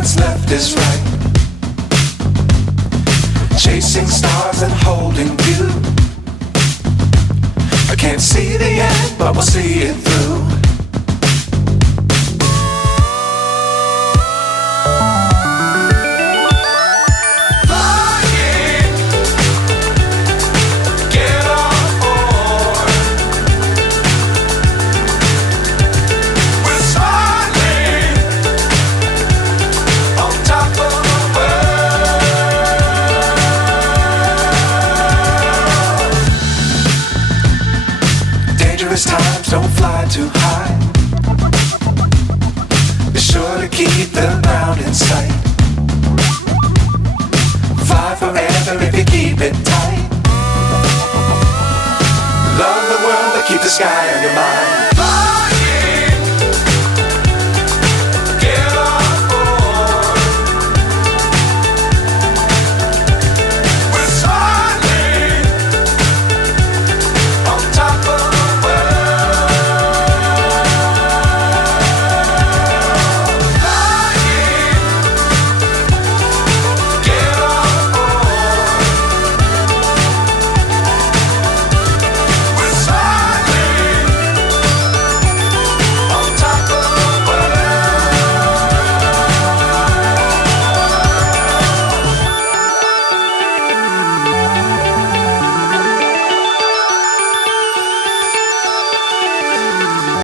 what's left is right. Chasing stars and holding you. I can't see the end, but we'll see it through. Times don't fly too high. Be sure to keep the ground in sight. Fly forever if you keep it tight. Love the world but keep the sky on your mind.